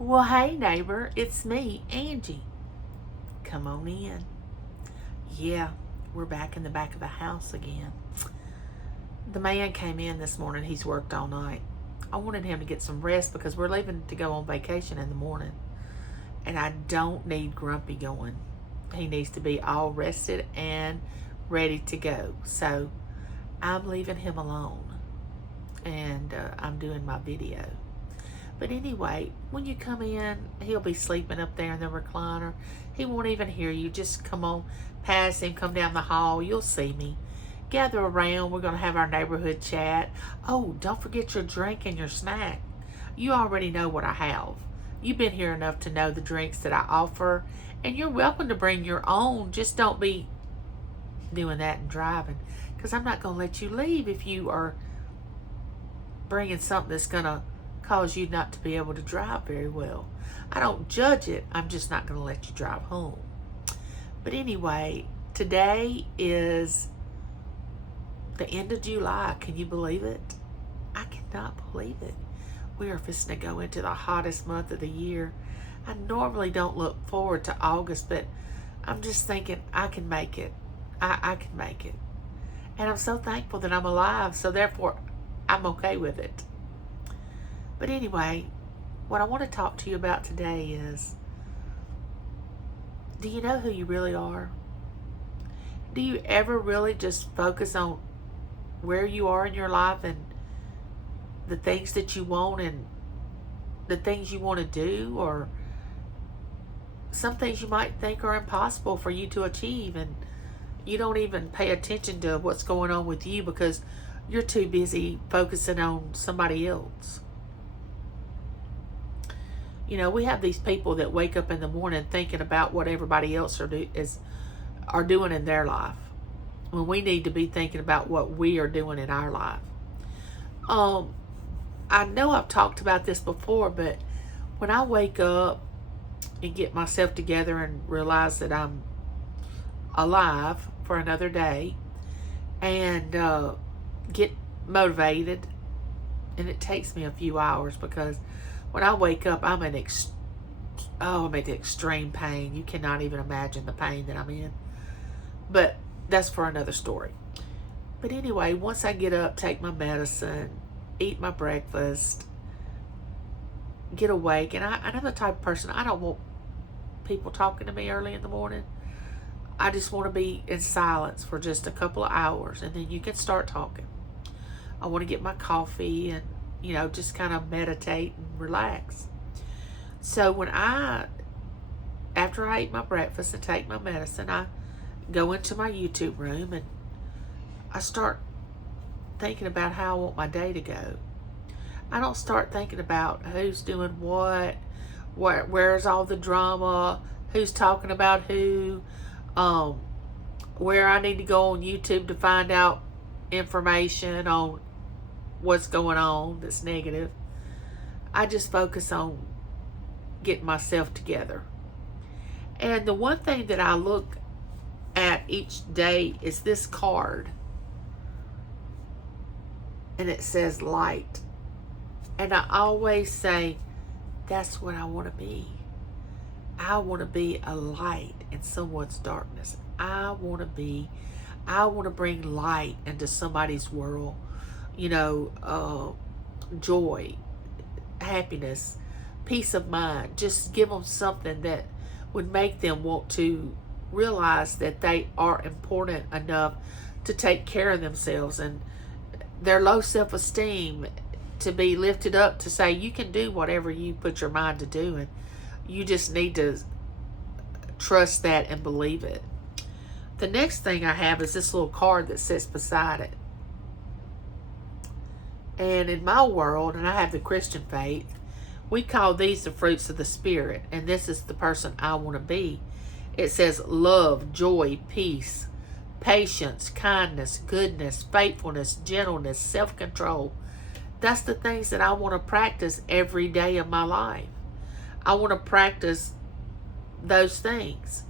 Well, hey, neighbor, it's me, Angie. Come on in. Yeah, we're back in the back of the house again. The man came in this morning. He's worked all night. I wanted him to get some rest because we're leaving to go on vacation in the morning. And I don't need Grumpy going. He needs to be all rested and ready to go. So I'm leaving him alone. And I'm doing my video. But anyway, when you come in, he'll be sleeping up there in the recliner. He won't even hear you. Just come on past him, come down the hall. You'll see me. Gather around. We're going to have our neighborhood chat. Oh, don't forget your drink and your snack. You already know what I have. You've been here enough to know the drinks that I offer. And you're welcome to bring your own. Just don't be doing that and driving. Because I'm not going to let you leave if you are bringing something that's going to cause you not to be able to drive very well. I don't judge it. I'm just not going to let you drive home. But anyway, today is the end of July. Can you believe it? I cannot believe it. We are fixing to go into the hottest month of the year. I normally don't look forward to August, but I'm just thinking I can make it. I can make it. And I'm so thankful that I'm alive, so therefore I'm okay with it. But anyway, what I want to talk to you about today is, do you know who you really are? Do you ever really just focus on where you are in your life and the things that you want and the things you want to do, or some things you might think are impossible for you to achieve, and you don't even pay attention to what's going on with you because you're too busy focusing on somebody else? You know, we have these people that wake up in the morning thinking about what everybody else are doing in their life, when we need to be thinking about what we are doing in our life. I know I've talked about this before, but when I wake up and get myself together and realize that I'm alive for another day, and get motivated, and it takes me a few hours because when I wake up, I'm in extreme pain. You cannot even imagine the pain that I'm in. But that's for another story. But anyway, once I get up, take my medicine, eat my breakfast, get awake, and I'm the type of person, I don't want people talking to me early in the morning. I just want to be in silence for just a couple of hours, and then you can start talking. I want to get my coffee and just kind of meditate and relax. So after I eat my breakfast and take my medicine, I go into my YouTube room and I start thinking about how I want my day to go. I don't start thinking about who's doing what, where's all the drama, who's talking about who, where I need to go on YouTube to find out information on what's going on that's negative. I just focus on getting myself together. And the one thing that I look at each day is this card, and it says light. And I always say, that's what I want to be. I want to be a light in someone's darkness. I want to bring light into somebody's world. Joy, happiness, peace of mind. Just give them something that would make them want to realize that they are important enough to take care of themselves, and their low self-esteem to be lifted up to say you can do whatever you put your mind to do, and you just need to trust that and believe it. The next thing I have is this little card that sits beside it. And in my world, and I have the Christian faith, we call these the fruits of the Spirit. And this is the person I want to be. It says love, joy, peace, patience, kindness, goodness, faithfulness, gentleness, self-control. That's the things that I want to practice every day of my life. I want to practice those things.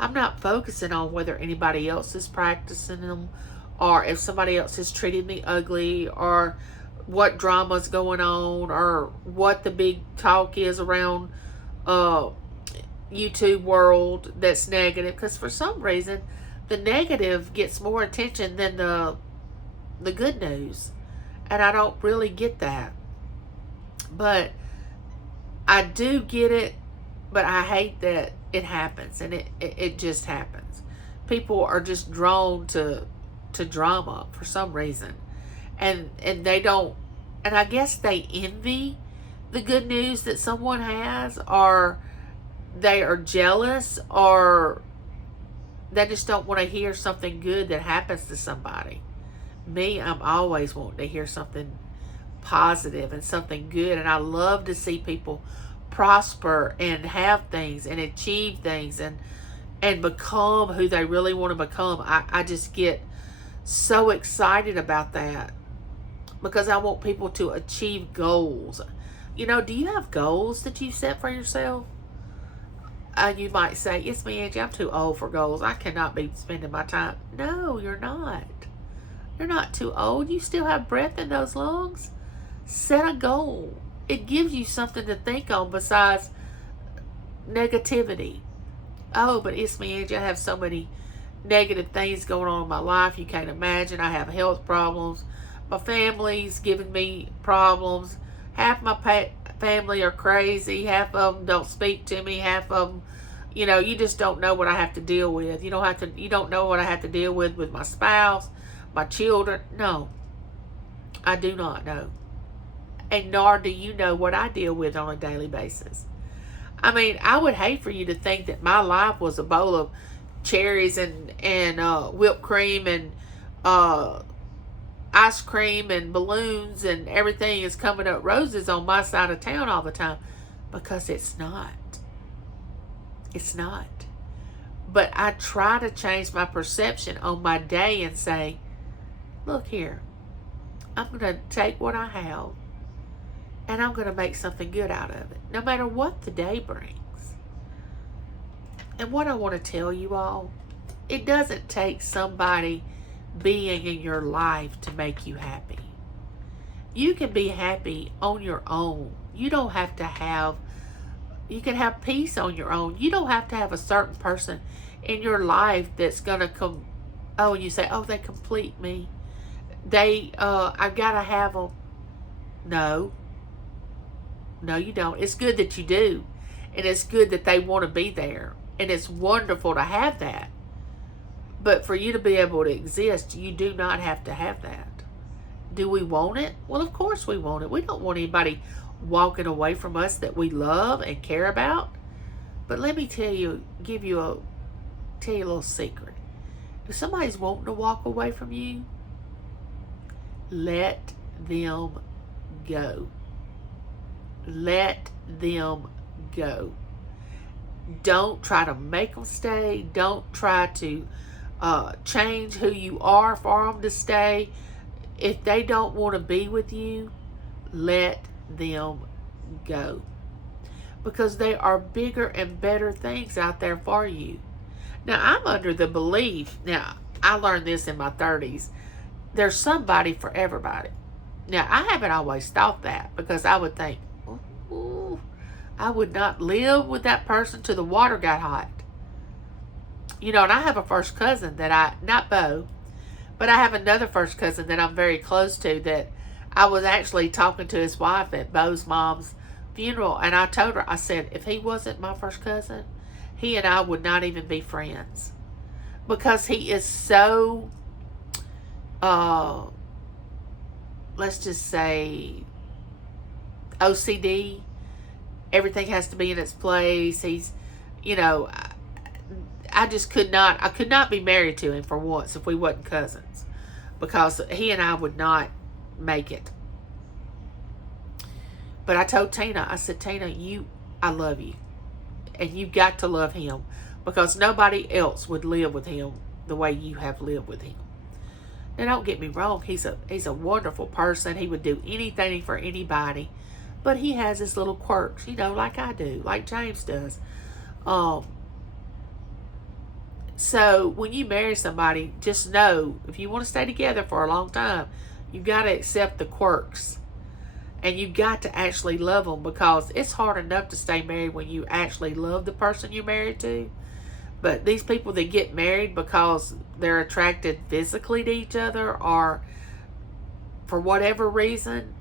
I'm not focusing on whether anybody else is practicing them, or if somebody else has treated me ugly, or what drama's going on or what the big talk is around YouTube world that's negative, because for some reason the negative gets more attention than the good news, and I don't really get that. But I do get it, but I hate that it happens, and it just happens. People are just drawn to drama for some reason, and they don't, and I guess they envy the good news that someone has, or they are jealous, or they just don't want to hear something good that happens to somebody. Me, I'm always wanting to hear something positive and something good, and I love to see people prosper and have things and achieve things and become who they really want to become. I just get so excited about that, because I want people to achieve goals. You know, do you have goals that you set for yourself? You might say, "It's me, Angie, I'm too old for goals. I cannot be spending my time." No, you're not. You're not too old. You still have breath in those lungs. Set a goal. It gives you something to think on besides negativity. Oh, but it's me, Angie, I have so many negative things going on in my life. You can't imagine. I have health problems. My family's giving me problems. Half my family are crazy. Half of them don't speak to me. Half of them, you just don't know what I have to deal with. You don't know what I have to deal with my spouse, my children. No, I do not know. And nor do you know what I deal with on a daily basis. I mean, I would hate for you to think that my life was a bowl of cherries and whipped cream and ice cream and balloons and everything is coming up roses on my side of town all the time, because it's not. It's not. But I try to change my perception on my day and say, look here, I'm going to take what I have and I'm going to make something good out of it, no matter what the day brings. And what I want to tell you all, it doesn't take somebody being in your life to make you happy. You can be happy on your own. You don't have to have, you can have peace on your own. You don't have to have a certain person in your life that's going to come, oh, and you say, oh, they complete me. I've got to have them. No, you don't. It's good that you do. And it's good that they want to be there. And it's wonderful to have that. But for you to be able to exist, you do not have to have that. Do we want it? Well, of course we want it. We don't want anybody walking away from us that we love and care about. But let me tell you a little secret. If somebody's wanting to walk away from you, let them go. Let them go. Don't try to make them stay. Don't try to change who you are for them to stay. If they don't want to be with you, let them go. Because there are bigger and better things out there for you. Now, I'm under the belief, now, I learned this in my 30s, there's somebody for everybody. Now, I haven't always thought that, because I would think, ooh, I would not live with that person till the water got hot. And I have a first cousin that not Bo, but I have another first cousin that I'm very close to, that I was actually talking to his wife at Bo's mom's funeral, and I told her, I said, if he wasn't my first cousin, he and I would not even be friends, because he is so, let's just say, OCD. Everything has to be in its place. He's, I just could not be married to him for once if we wasn't cousins, because he and I would not make it. But I told Tina, I said, Tina, I love you, and you got to love him, because nobody else would live with him the way you have lived with him. Now, don't get me wrong, he's a wonderful person. He would do anything for anybody, but he has his little quirks, like I do, like James does. So when you marry somebody, just know, if you want to stay together for a long time, You got to accept the quirks. And you got to actually love them, because it's hard enough to stay married when you actually love the person you're married to. But these people that get married because they're attracted physically to each other, or for whatever reason,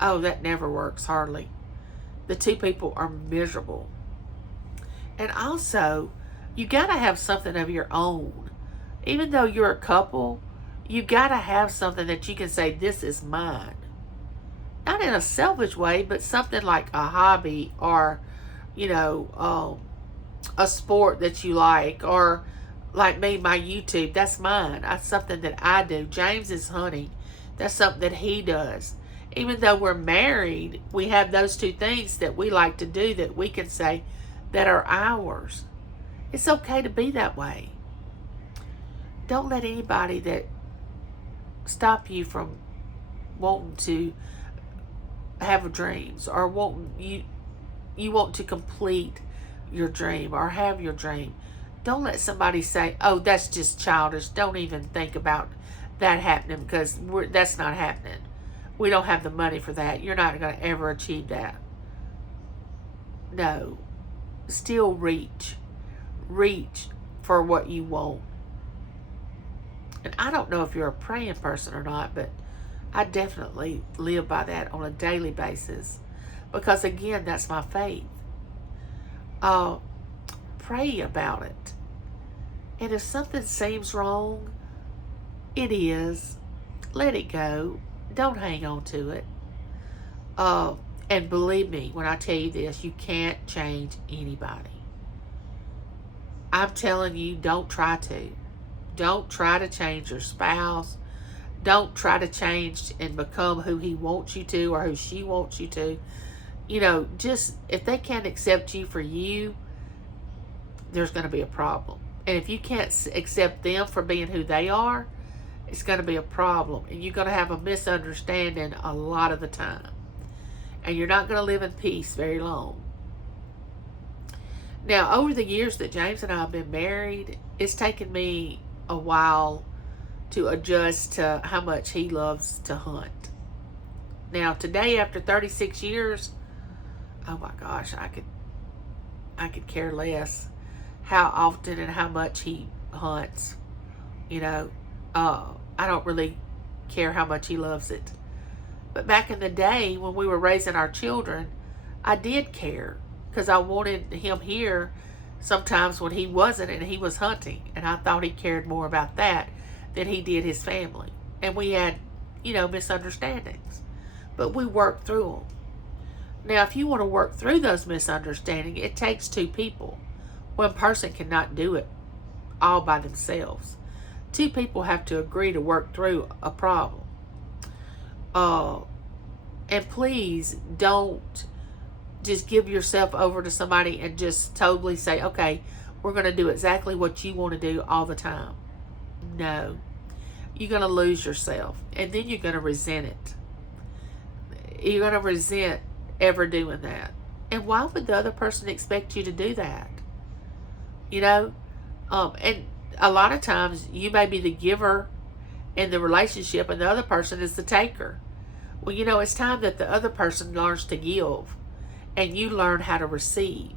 oh, that never works hardly. The two people are miserable. And also, you got to have something of your own. Even though you're a couple, you got to have something that you can say, this is mine. Not in a selfish way, but something like a hobby, or, a sport that you like, or like me, my YouTube, that's mine. That's something that I do. James is hunting. That's something that he does. Even though we're married, we have those two things that we like to do that we can say that are ours. It's okay to be that way. Don't let anybody that stop you from wanting to have dreams, or you want to complete your dream or have your dream. Don't let somebody say, oh, that's just childish. Don't even think about that happening, because that's not happening. We don't have the money for that. You're not going to ever achieve that. No. Still reach for what you want. And I don't know if you're a praying person or not, but I definitely live by that on a daily basis, because again, that's my faith. Pray about it. And if something seems wrong, it is. Let it go. Don't hang on to it. And believe me when I tell you this, you can't change anybody. I'm telling you, don't try to. Don't try to change your spouse. Don't try to change and become who he wants you to, or who she wants you to. Just if they can't accept you for you, there's going to be a problem. And if you can't accept them for being who they are, it's going to be a problem. And you're going to have a misunderstanding a lot of the time. And you're not going to live in peace very long. Now, over the years that James and I have been married, it's taken me a while to adjust to how much he loves to hunt. Now, today, after 36 years, oh my gosh, I could care less how often and how much he hunts. I don't really care how much he loves it. But back in the day when we were raising our children, I did care, because I wanted him here sometimes when he wasn't and he was hunting. And I thought he cared more about that than he did his family. And we had, misunderstandings. But we worked through them. Now, if you want to work through those misunderstandings, it takes two people. One person cannot do it all by themselves. Two people have to agree to work through a problem. And please don't just give yourself over to somebody and just totally say, okay, we're going to do exactly what you want to do all the time. No. You're going to lose yourself. And then you're going to resent it. You're going to resent ever doing that. And why would the other person expect you to do that? And a lot of times you may be the giver in the relationship and the other person is the taker. Well, it's time that the other person learns to give and you learn how to receive.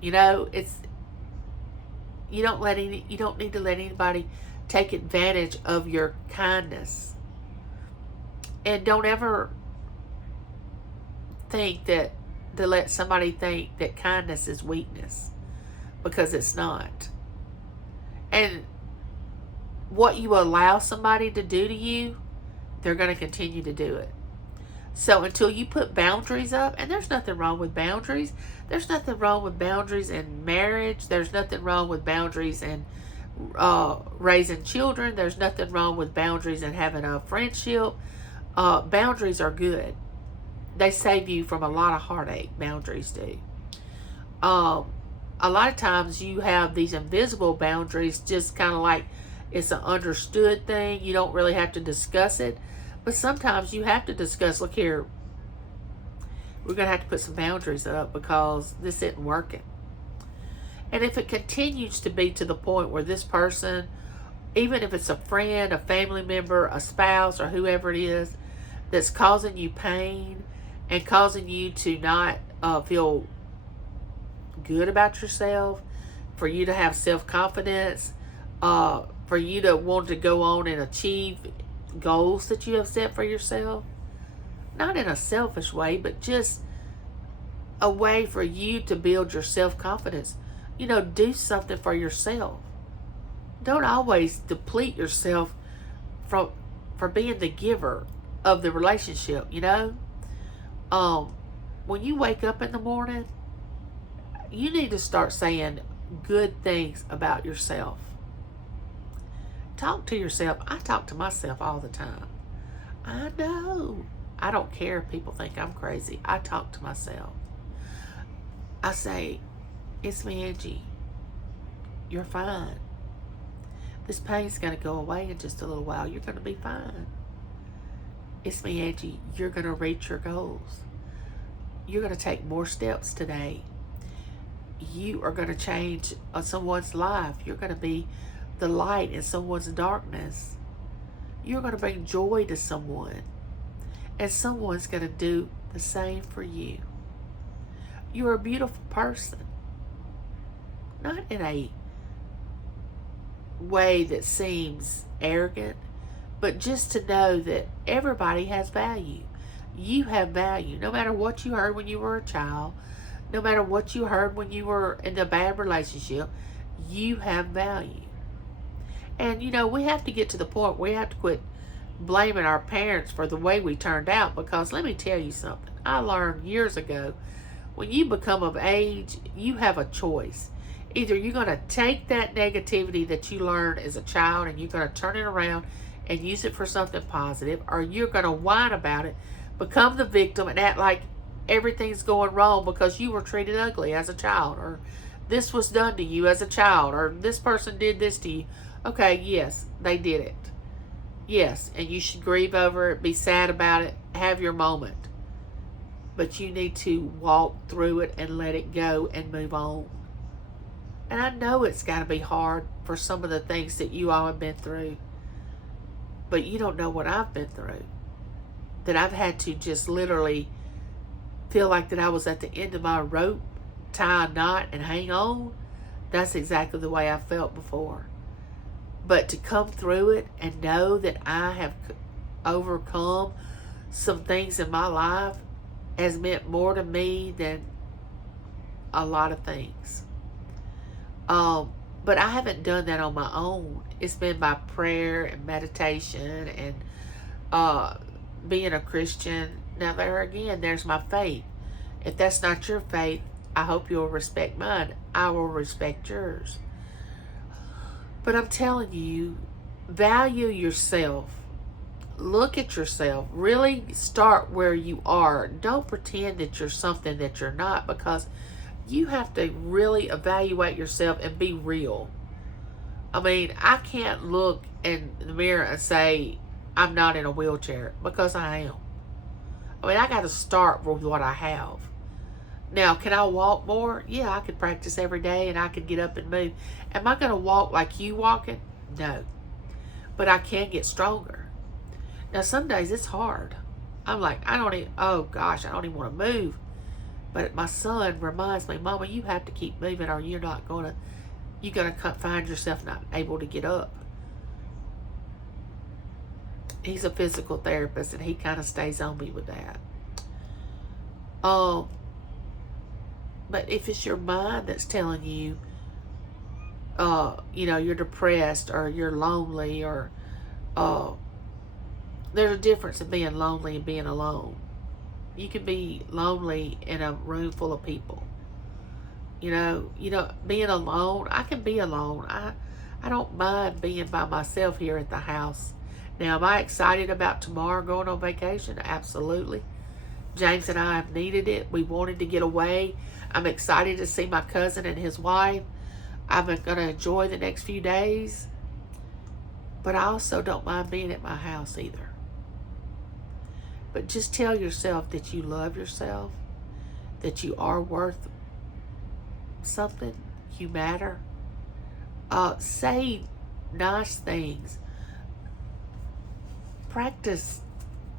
You don't need to let anybody take advantage of your kindness. And don't ever think to let somebody think that kindness is weakness, because it's not. And what you allow somebody to do to you, they're going to continue to do it. So until you put boundaries up, and there's nothing wrong with boundaries. There's nothing wrong with boundaries in marriage. There's nothing wrong with boundaries in raising children. There's nothing wrong with boundaries in having a friendship. Boundaries are good. They save you from a lot of heartache. Boundaries do. A lot of times you have these invisible boundaries, just kind of like it's an understood thing. You don't really have to discuss it. But sometimes you have to discuss, look here, we're going to have to put some boundaries up because this isn't working. And if it continues to be to the point where this person even if it's a friend, a family member, a spouse, or whoever it is that's causing you pain and causing you to not feel good about yourself, for you to have self-confidence, for you to want to go on and achieve goals that you have set for yourself, not in a selfish way, but just a way for you to build your self-confidence. Do something for yourself. Don't always deplete yourself for being the giver of the relationship. When you wake up in the morning, you need to start saying good things about yourself. Talk to yourself. I talk to myself all the time. I know. I don't care if people think I'm crazy. I talk to myself. I say, it's me, Angie. You're fine. This pain's going to go away in just a little while. You're going to be fine. It's me, Angie. You're going to reach your goals. You're going to take more steps today. You are going to change someone's life. You're going to be the light in someone's darkness. You're going to bring joy to someone. And someone's going to do the same for you. You're a beautiful person. Not in a way that seems arrogant, but just to know that everybody has value. You have value. No matter what you heard when you were a child, no matter what you heard when you were in a bad relationship, you have value. And we have to get to the point where we have to quit blaming our parents for the way we turned out, because let me tell you something. I learned years ago, when you become of age, you have a choice. Either you're going to take that negativity that you learned as a child and you're going to turn it around and use it for something positive, or you're going to whine about it, become the victim, and act like everything's going wrong because you were treated ugly as a child, or this was done to you as a child, or this person did this to you. Okay, yes, they did it. Yes, and you should grieve over it, be sad about it, have your moment. But you need to walk through it and let it go and move on. And I know it's got to be hard for some of the things that you all have been through. But you don't know what I've been through. That I've had to just literally feel like that I was at the end of my rope, tie a knot and hang on. That's exactly the way I felt before. But to come through it and know that I have overcome some things in my life has meant more to me than a lot of things. But I haven't done that on my own. It's been by prayer and meditation and being a Christian. Now there again, there's my faith. If that's not your faith, I hope you'll respect mine. I will respect yours. But I'm telling you, value yourself. Look at yourself. Really start where you are. Don't pretend that you're something that you're not, because you have to really evaluate yourself and be real. I mean, I can't look in the mirror and say I'm not in a wheelchair, because I am. I mean, I got to start with what I have. Now, can I walk more? Yeah, I could practice every day and I could get up and move. Am I going to walk like you walking? No. But I can get stronger. Now, some days it's hard. I'm like, I don't even want to move. But my son reminds me, Mama, you have to keep moving or you're going to find yourself not able to get up. He's a physical therapist and he kind of stays on me with that. But if it's your mind that's telling you, you're depressed or you're lonely, or there's a difference in being lonely and being alone. You can be lonely in a room full of people. Being alone, I can be alone. I don't mind being by myself here at the house. Now, am I excited about tomorrow going on vacation? Absolutely. James and I have needed it. We wanted to get away. I'm excited to see my cousin and his wife. I'm going to enjoy the next few days. But I also don't mind being at my house either. But just tell yourself that you love yourself, that you are worth something, you matter. Say nice things. Practice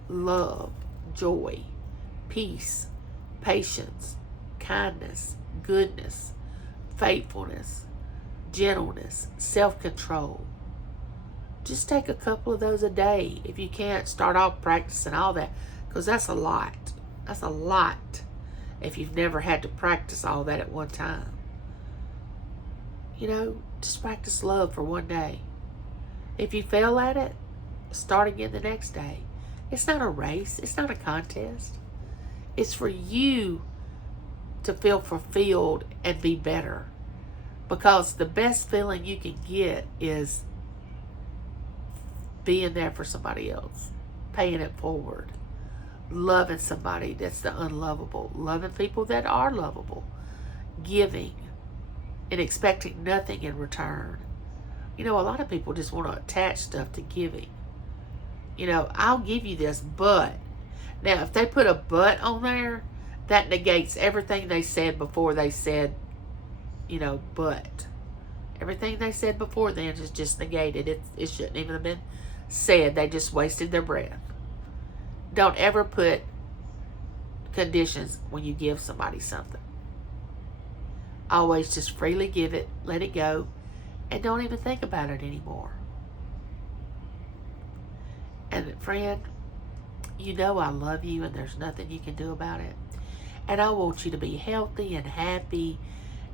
love, joy, peace, patience, kindness, goodness, faithfulness, gentleness, self-control. Just take a couple of those a day. If you can't, start off practicing all that, because that's a lot. That's a lot if you've never had to practice all that at one time. You know, just practice love for one day. If you fail at it, start again the next day. It's not a race. It's not a contest. It's for you to feel fulfilled and be better. Because the best feeling you can get is being there for somebody else, paying it forward, loving somebody that's the unlovable, loving people that are lovable, giving and expecting nothing in return. You know, a lot of people just want to attach stuff to giving. You know, I'll give you this, but. Now, if they put a but on there, that negates everything they said before they said, you know, but. Everything they said before then is just negated. It shouldn't even have been said. They just wasted their breath. Don't ever put conditions when you give somebody something. Always just freely give it, let it go, and don't even think about it anymore. And friend, you know I love you and there's nothing you can do about it. And I want you to be healthy and happy,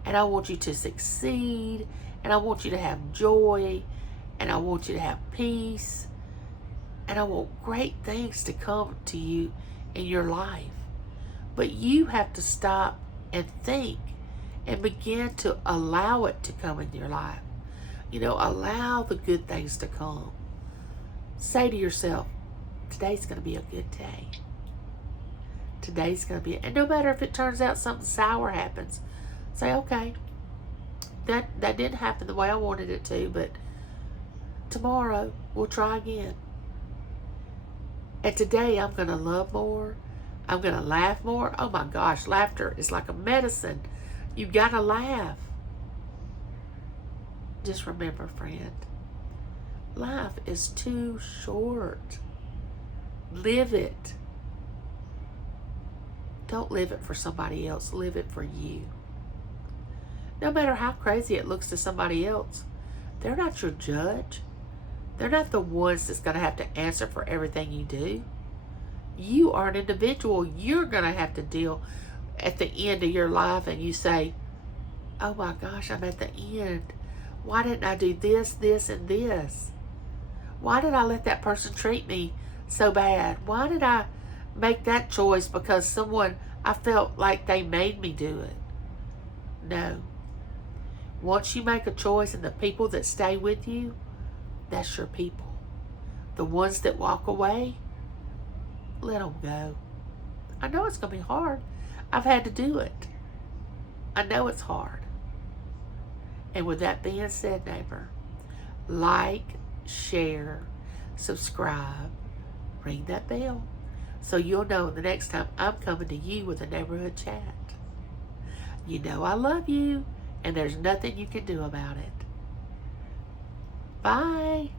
and I want you to succeed, and I want you to have joy, and I want you to have peace, and I want great things to come to you in your life. But you have to stop and think and begin to allow it to come in your life. You know, allow the good things to come. Say to yourself, today's going to be a good day. Today's going to be, and no matter if it turns out something sour happens, say, okay, that didn't happen the way I wanted it to, but tomorrow we'll try again. And today I'm going to love more. I'm going to laugh more. Oh my gosh, laughter is like a medicine. You got to laugh. Just remember, friend, life is too short. Live it. Don't live it for somebody else. Live it for you. No matter how crazy it looks to somebody else, they're not your judge. They're not the ones that's going to have to answer for everything you do. You are an individual. You're going to have to deal at the end of your life, and you say, oh my gosh, I'm at the end. Why didn't I do this, this, and this? Why did I let that person treat me so bad? Why did I make that choice because someone, I felt like they made me do it? No. Once you make a choice, and the people that stay with you, that's your people. The ones that walk away, let them go. I know it's going to be hard. I've had to do it. I know it's hard. And with that being said, neighbor, like, share, subscribe, ring that bell, so you'll know the next time I'm coming to you with a neighborhood chat. You know I love you, and there's nothing you can do about it. Bye.